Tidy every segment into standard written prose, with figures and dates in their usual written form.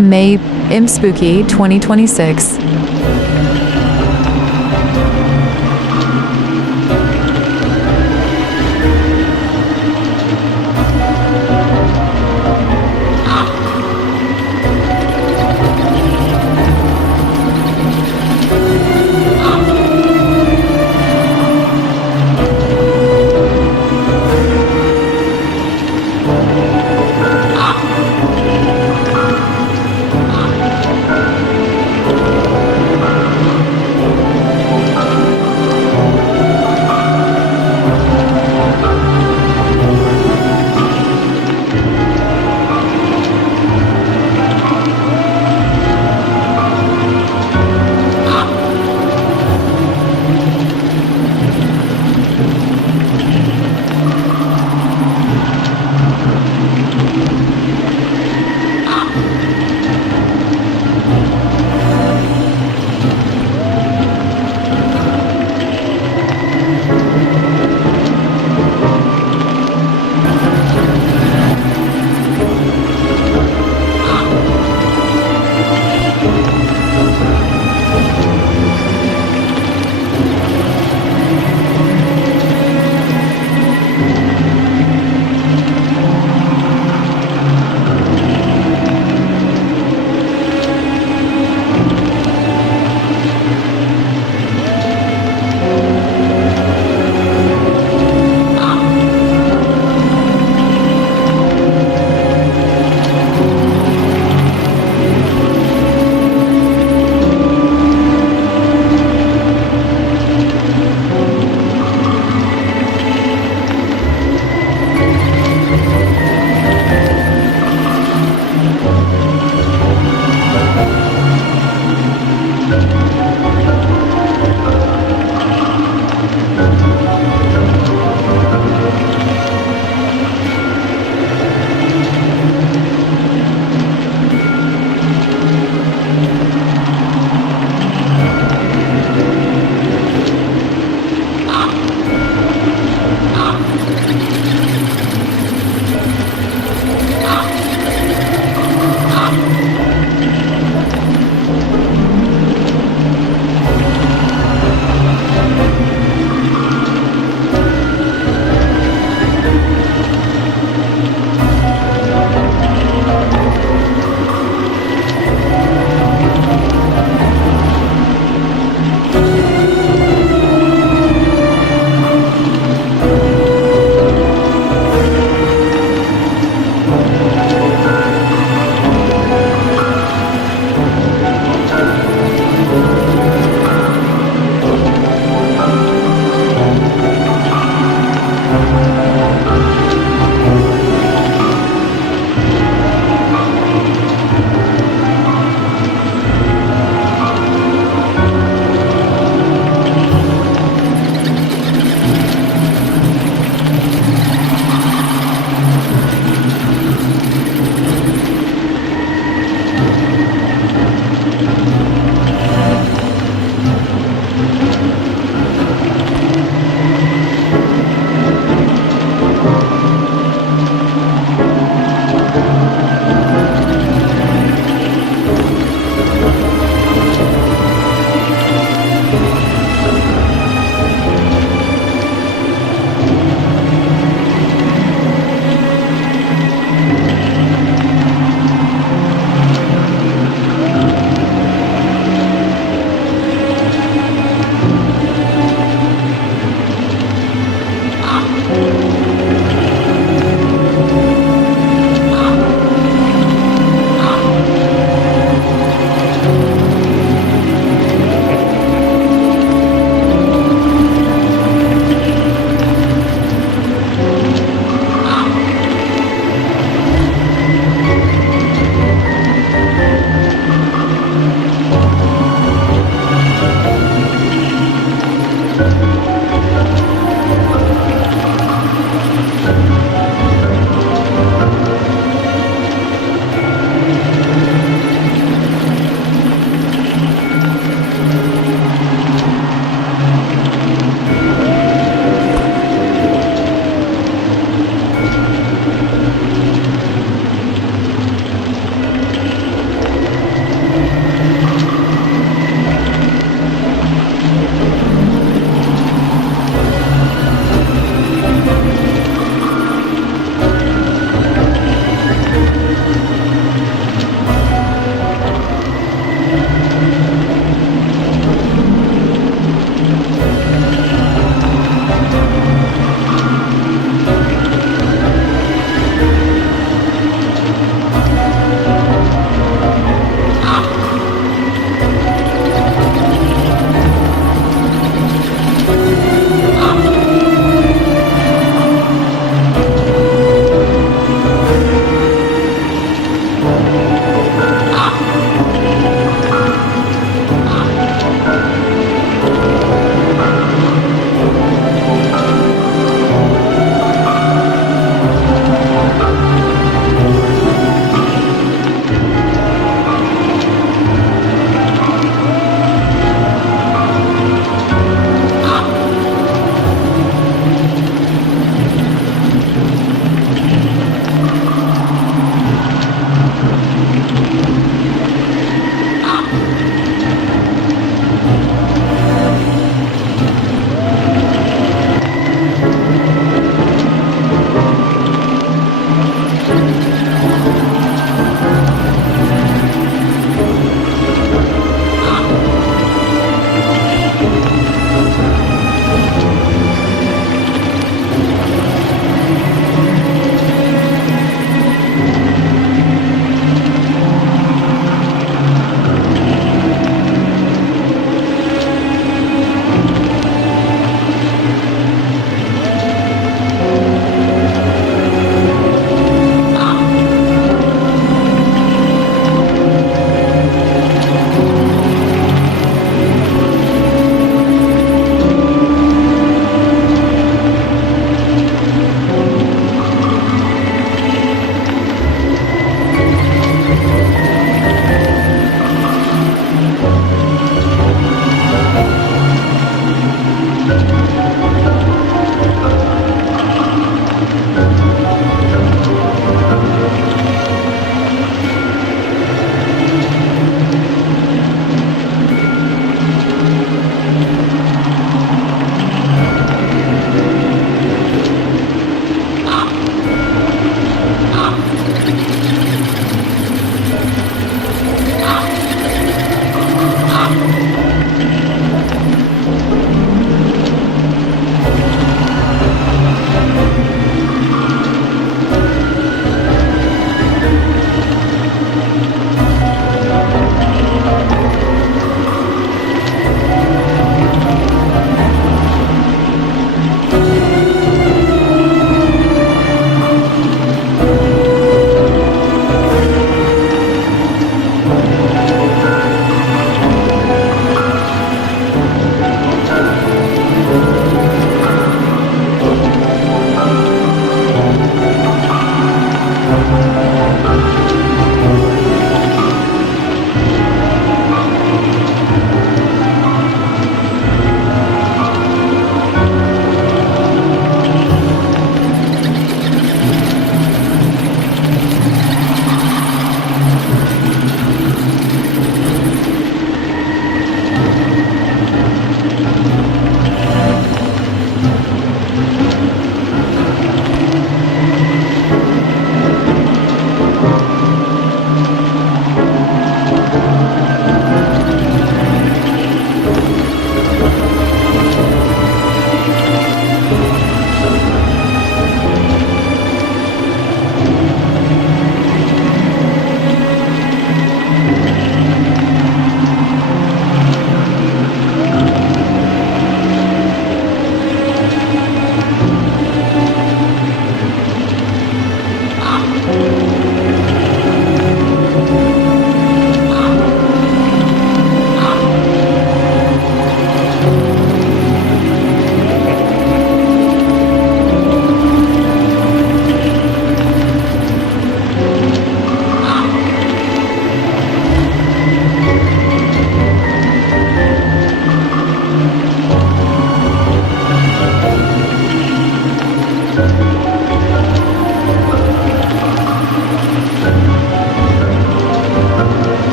May Spooky 2026.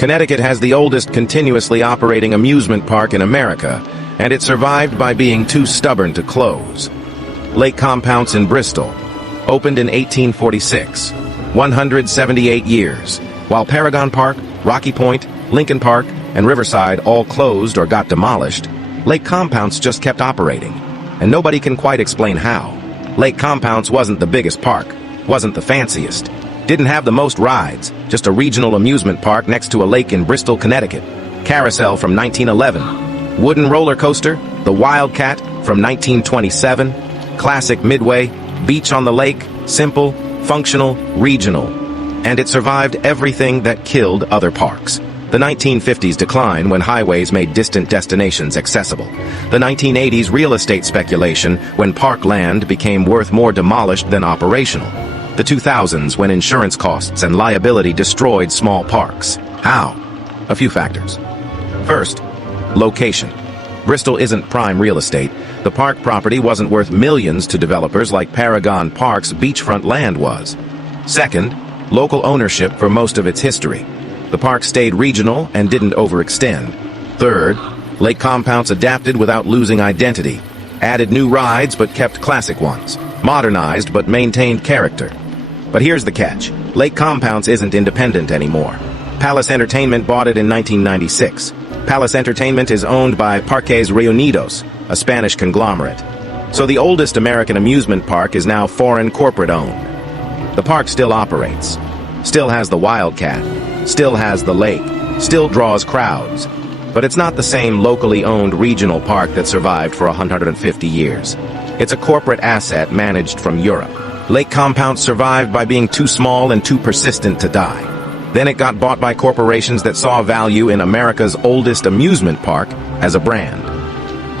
Connecticut has the oldest continuously operating amusement park in America, and it survived by being too stubborn to close. Lake Compounce in Bristol opened in 1846, 178 years, while Paragon Park, Rocky Point, Lincoln Park, and Riverside all closed or got demolished. Lake Compounce just kept operating, and nobody can quite explain how. Lake Compounce wasn't the biggest park, wasn't the fanciest, didn't have the most rides, just a regional amusement park next to a lake in Bristol, Connecticut. Carousel from 1911. Wooden roller coaster, the Wildcat from 1927. Classic Midway, beach on the lake, simple, functional, regional. And it survived everything that killed other parks. The 1950s decline when highways made distant destinations accessible. The 1980s real estate speculation when park land became worth more demolished than operational. The 2000s when insurance costs and liability destroyed small parks. How? A few factors. First, location. Bristol isn't prime real estate. The park property wasn't worth millions to developers like Paragon Park's beachfront land was. Second, local ownership for most of its history. The park stayed regional and didn't overextend. Third, Lake Compounce adapted without losing identity. Added new rides but kept classic ones. Modernized but maintained character. But here's the catch. Lake Compounce isn't independent anymore. Palace Entertainment bought it in 1996. Palace Entertainment is owned by Parques Reunidos, a Spanish conglomerate. So the oldest American amusement park is now foreign corporate-owned. The park still operates, still has the Wildcat, still has the lake, still draws crowds. But it's not the same locally owned regional park that survived for 150 years. It's a corporate asset managed from Europe. Lake Compounce survived by being too small and too persistent to die. Then it got bought by corporations that saw value in America's oldest amusement park as a brand.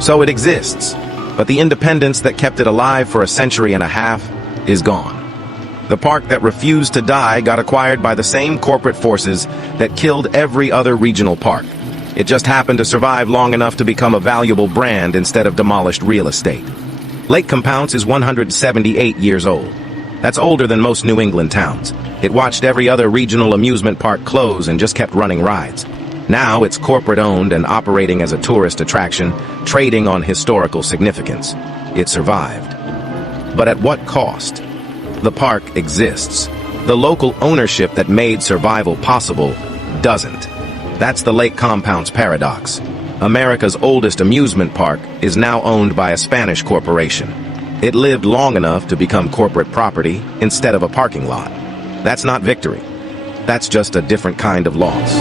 So it exists, but the independence that kept it alive for a century and a half is gone. The park that refused to die got acquired by the same corporate forces that killed every other regional park. It just happened to survive long enough to become a valuable brand instead of demolished real estate. Lake Compounce is 178 years old. That's older than most New England towns. It watched every other regional amusement park close and just kept running rides. Now it's corporate-owned and operating as a tourist attraction, trading on historical significance. It survived. But at what cost? The park exists. The local ownership that made survival possible doesn't. That's the Lake Compounce paradox. America's oldest amusement park is now owned by a Spanish corporation. It lived long enough to become corporate property instead of a parking lot. That's not victory. That's just a different kind of loss.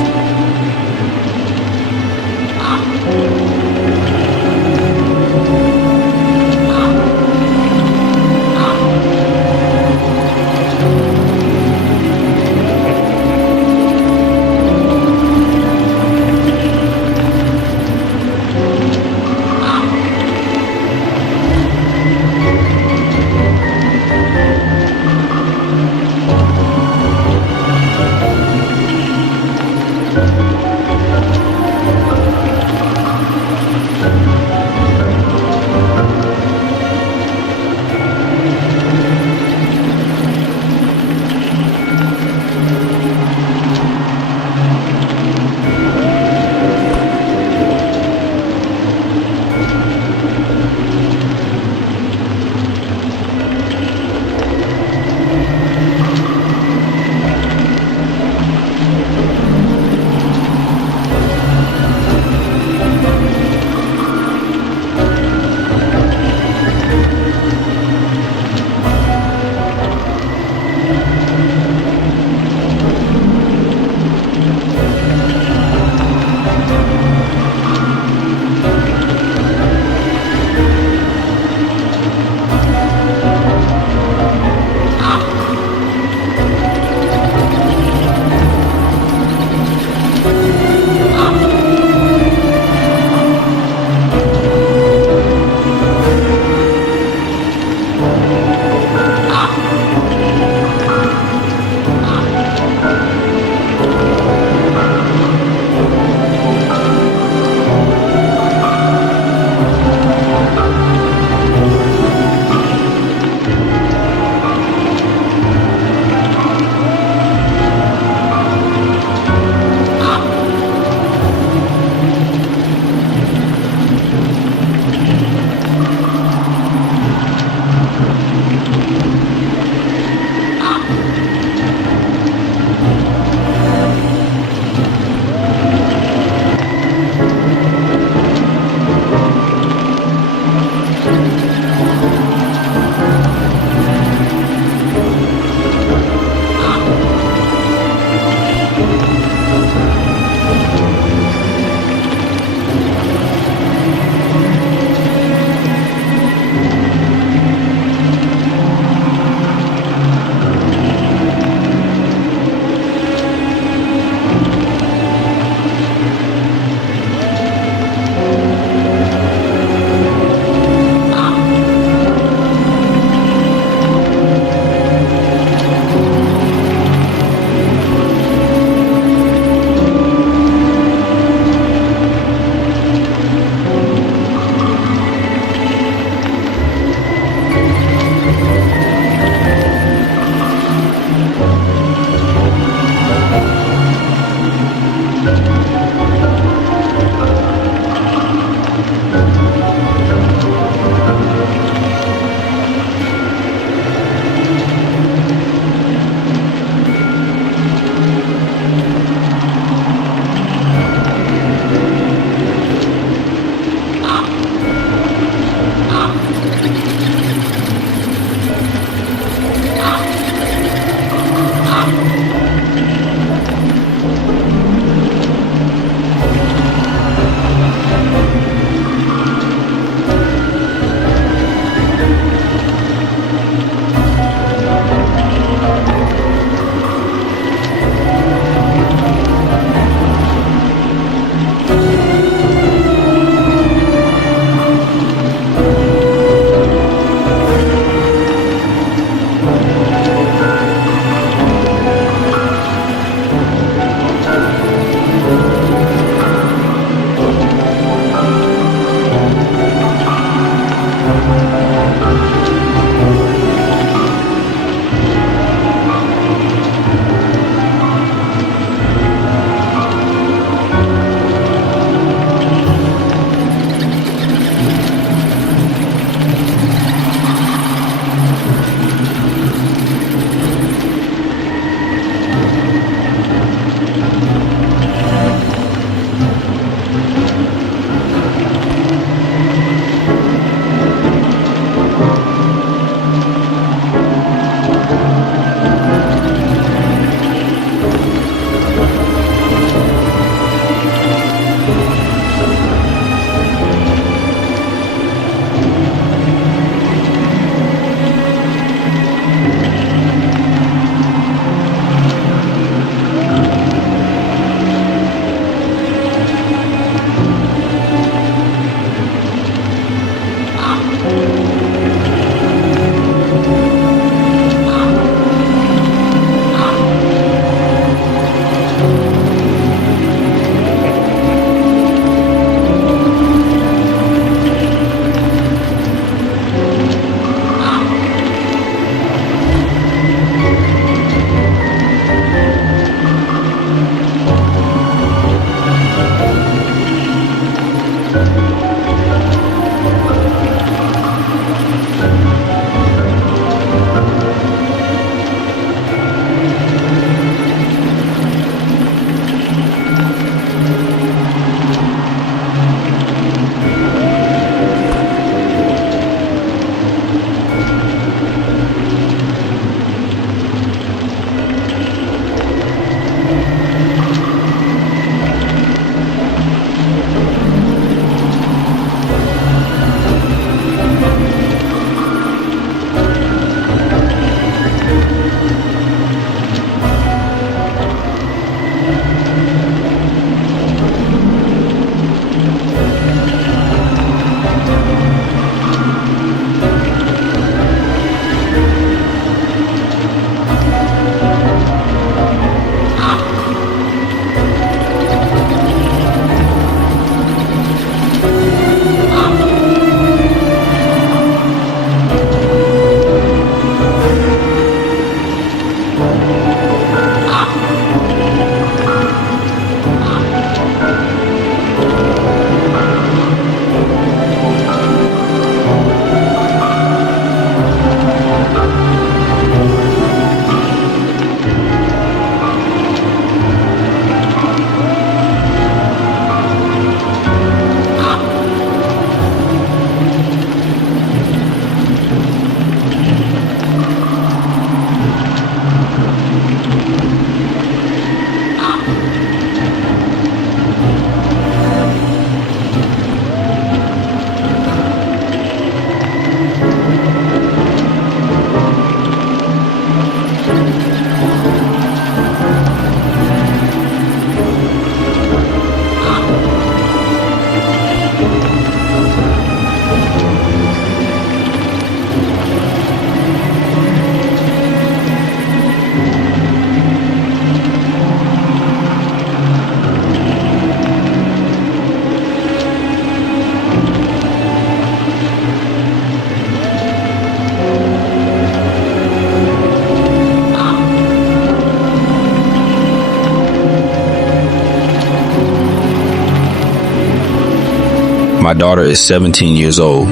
My daughter is 17 years old.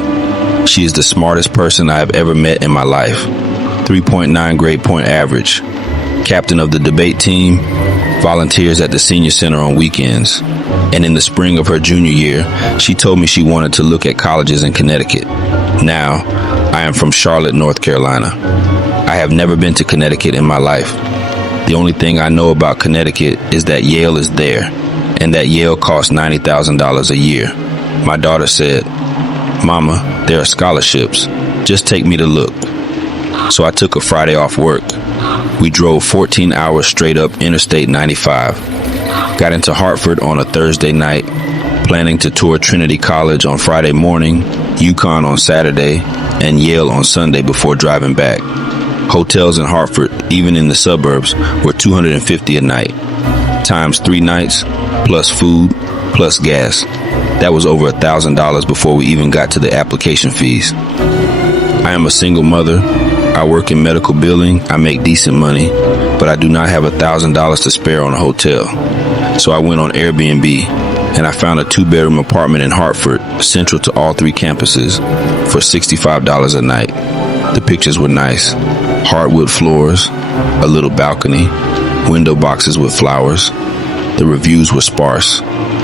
She is the smartest person I have ever met in my life. 3.9 grade point average. Captain of the debate team, volunteers at the senior center on weekends. And in the spring of her junior year, she told me she wanted to look at colleges in Connecticut. Now, I am from Charlotte, North Carolina. I have never been to Connecticut in my life. The only thing I know about Connecticut is that Yale is there, and that Yale costs $90,000 a year. My daughter said, "Mama, there are scholarships. Just take me to look." So I took a Friday off work. We drove 14 hours straight up Interstate 95. Got into Hartford on a Thursday night, planning to tour Trinity College on Friday morning, UConn on Saturday, and Yale on Sunday before driving back. Hotels in Hartford, even in the suburbs, were $250 a night. Times 3 nights, plus food, plus gas. That was over $1,000 before we even got to the application fees. I am a single mother. I work in medical billing. I make decent money, but I do not have $1,000 to spare on a hotel. So I went on Airbnb, and I found a 2-bedroom apartment in Hartford, central to all 3 campuses, for $65 a night. The pictures were nice. Hardwood floors, a little balcony, window boxes with flowers. The reviews were sparse.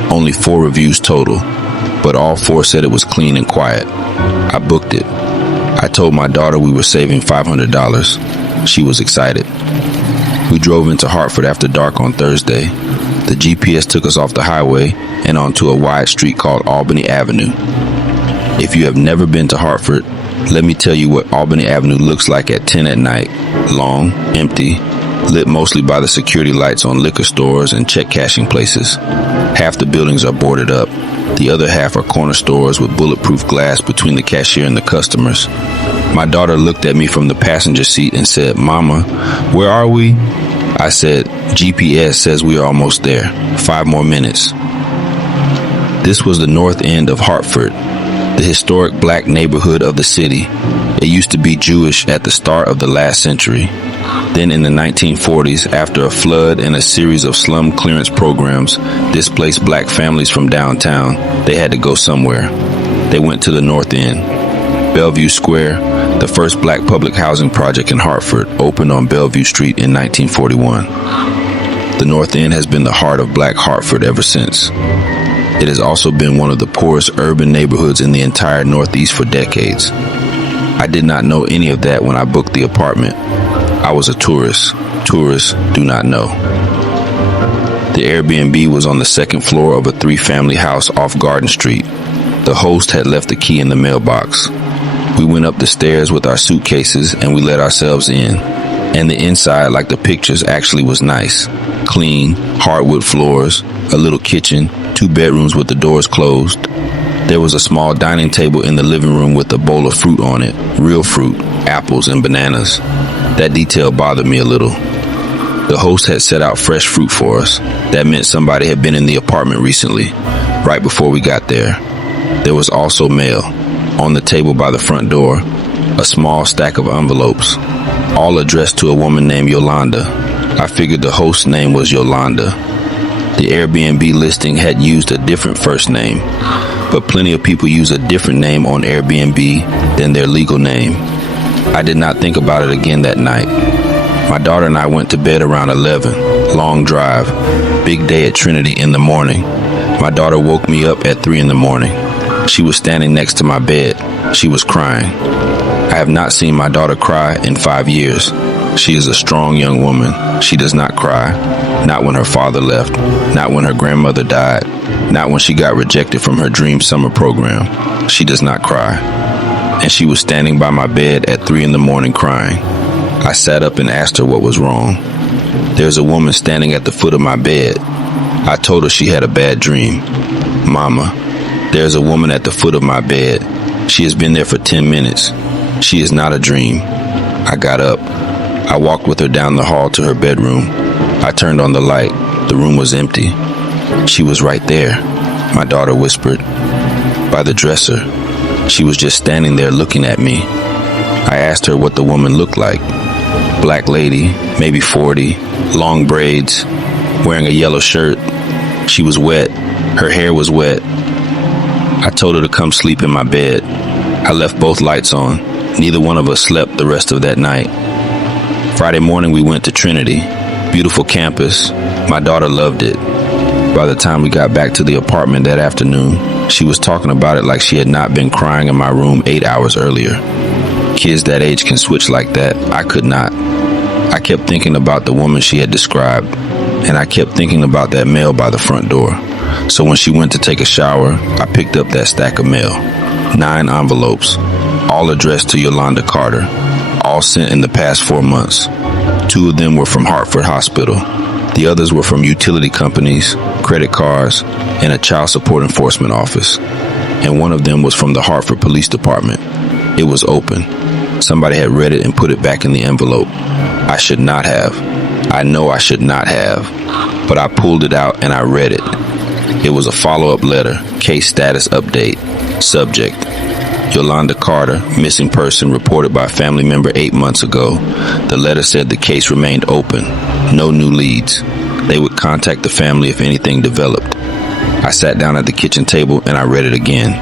Only 4 reviews total, but all 4 said it was clean and quiet. I booked it. I told my daughter we were saving $500. She was excited. We drove into Hartford after dark on Thursday. The GPS took us off the highway and onto a wide street called Albany Avenue. If you have never been to Hartford, let me tell you what Albany Avenue looks like at 10 at night. Long, empty, lit mostly by the security lights on liquor stores and check cashing places. Half the buildings are boarded up. The other half are corner stores with bulletproof glass between the cashier and the customers. My daughter looked at me from the passenger seat and said, "Mama, where are we?" I said, "GPS says we are almost there. 5 more minutes." This was the north end of Hartford, the historic black neighborhood of the city. It used to be Jewish at the start of the last century. Then in the 1940s, after a flood and a series of slum clearance programs displaced black families from downtown, they had to go somewhere. They went to the north end. Bellevue Square, the first black public housing project in Hartford, opened on Bellevue Street in 1941. The North End has been the heart of black Hartford ever since. It has also been one of the poorest urban neighborhoods in the entire Northeast for decades. I did not know any of that when I booked the apartment. I was a tourist. Tourists do not know. The Airbnb was on the second floor of a 3-family house off Garden Street. The host had left the key in the mailbox. We went up the stairs with our suitcases and we let ourselves in. And the inside, like the pictures, actually was nice. Clean, hardwood floors, a little kitchen, 2 bedrooms with the doors closed. There was a small dining table in the living room with a bowl of fruit on it, real fruit, apples and bananas. That detail bothered me a little. The host had set out fresh fruit for us. That meant somebody had been in the apartment recently, right before we got there. There was also mail. On the table by the front door, a small stack of envelopes, all addressed to a woman named Yolanda. I figured the host's name was Yolanda. The Airbnb listing had used a different first name, but plenty of people use a different name on Airbnb than their legal name. I did not think about it again that night. My daughter and I went to bed around 11. Long drive. Big day at Trinity in the morning. My daughter woke me up at 3 in the morning. She was standing next to my bed. She was crying. I have not seen my daughter cry in 5 years. She is a strong young woman. She does not cry. Not when her father left. Not when her grandmother died. Not when she got rejected from her dream summer program. She does not cry. And she was standing by my bed at 3 in the morning crying. I sat up and asked her what was wrong. There's a woman standing at the foot of my bed. I told her she had a bad dream. Mama, there's a woman at the foot of my bed. She has been there for 10 minutes. She is not a dream. I got up. I walked with her down the hall to her bedroom. I turned on the light. The room was empty. She was right there, my daughter whispered. By the dresser. She was just standing there looking at me. I asked her what the woman looked like. Black lady, maybe 40, long braids, wearing a yellow shirt. She was wet. Her hair was wet. I told her to come sleep in my bed. I left both lights on. Neither one of us slept the rest of that night. Friday morning we went to Trinity. Beautiful campus. My daughter loved it. By the time we got back to the apartment that afternoon, she was talking about it like she had not been crying in my room 8 hours earlier. Kids that age can switch like that. I could not. I kept thinking about the woman she had described, and I kept thinking about that mail by the front door. So when she went to take a shower, I picked up that stack of mail. 9 envelopes, all addressed to Yolanda Carter, all sent in the past 4 months. 2 of them were from Hartford Hospital. The others were from utility companies, credit cards, and a child support enforcement office. And one of them was from the Hartford Police Department. It was open. Somebody had read it and put it back in the envelope. I should not have. I know I should not have. But I pulled it out and I read it. It was a follow-up letter, case status update. Subject: Yolanda Carter, missing person reported by family member 8 months ago. The letter said the case remained open. No new leads. They would contact the family if anything developed. I sat down at the kitchen table and I read it again.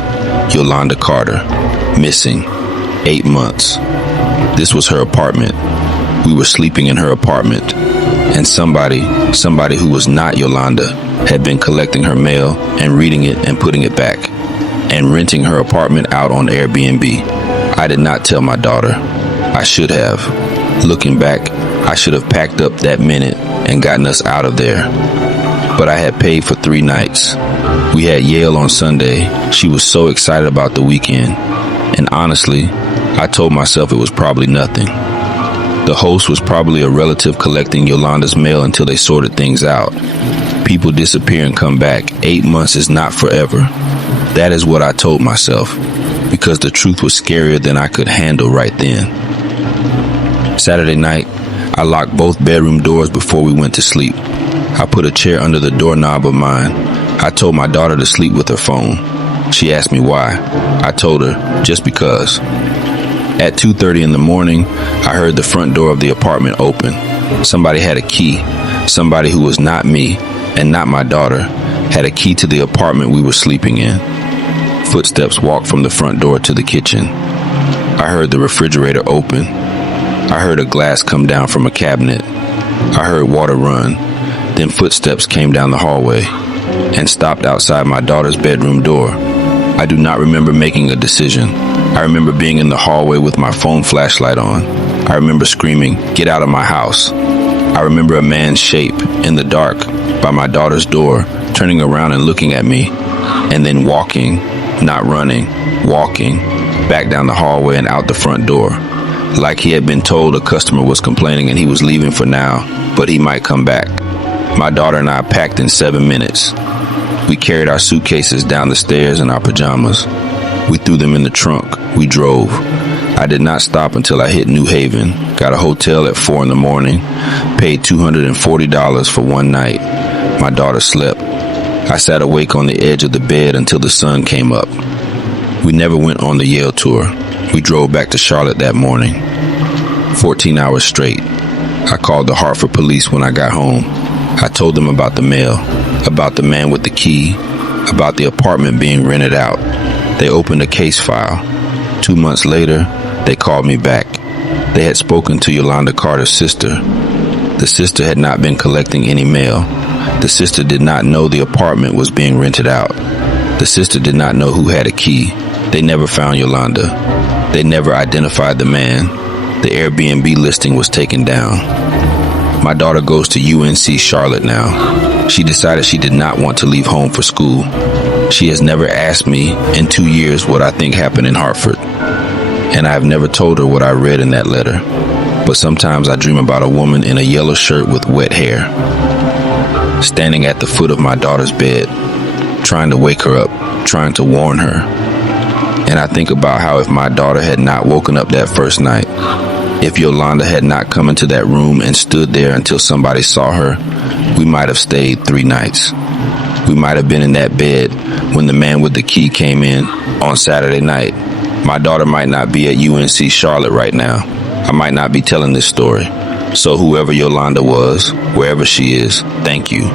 Yolanda Carter, missing, 8 months. This was her apartment. We were sleeping in her apartment. And somebody who was not Yolanda, had been collecting her mail and reading it and putting it back, and renting her apartment out on Airbnb. I did not tell my daughter. I should have. Looking back, I should have packed up that minute and gotten us out of there. But I had paid for 3 nights. We had Yale on Sunday. She was so excited about the weekend. And honestly, I told myself it was probably nothing. The host was probably a relative collecting Yolanda's mail until they sorted things out. People disappear and come back. 8 months is not forever. That is what I told myself, because the truth was scarier than I could handle right then. Saturday night, I locked both bedroom doors before we went to sleep. I put a chair under the doorknob of mine. I told my daughter to sleep with her phone. She asked me why. I told her, just because. At 2:30 in the morning, I heard the front door of the apartment open. Somebody had a key. Somebody who was not me and not my daughter had a key to the apartment we were sleeping in. Footsteps walked from the front door to the kitchen. I heard the refrigerator open. I heard a glass come down from a cabinet. I heard water run. Then footsteps came down the hallway and stopped outside my daughter's bedroom door. I do not remember making a decision. I remember being in the hallway with my phone flashlight on. I remember screaming, "Get out of my house." I remember a man's shape in the dark by my daughter's door, turning around and looking at me, and then walking, not running, walking, back down the hallway and out the front door. Like he had been told a customer was complaining and he was leaving for now, but he might come back. My daughter and I packed in 7 minutes. We carried our suitcases down the stairs in our pajamas. We threw them in the trunk. We drove. I did not stop until I hit New Haven, got a hotel at 4 in the morning, paid $240 for one night. My daughter slept. I sat awake on the edge of the bed until the sun came up. We never went on the Yale tour. We drove back to Charlotte that morning. 14 hours straight. I called the Hartford police when I got home. I told them about the mail, about the man with the key, about the apartment being rented out. They opened a case file. 2 months later, they called me back. They had spoken to Yolanda Carter's sister. The sister had not been collecting any mail. The sister did not know the apartment was being rented out. The sister did not know who had a key. They never found Yolanda. They never identified the man. The Airbnb listing was taken down. My daughter goes to UNC Charlotte now. She decided she did not want to leave home for school. She has never asked me in 2 years what I think happened in Hartford. And I have never told her what I read in that letter. But sometimes I dream about a woman in a yellow shirt with wet hair, standing at the foot of my daughter's bed, trying to wake her up, trying to warn her. And I think about how if my daughter had not woken up that first night, if Yolanda had not come into that room and stood there until somebody saw her, we might have stayed 3 nights. We might have been in that bed when the man with the key came in on Saturday night. My daughter might not be at UNC Charlotte right now. I might not be telling this story. So whoever Yolanda was, wherever she is, thank you.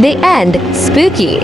The end. Spooky.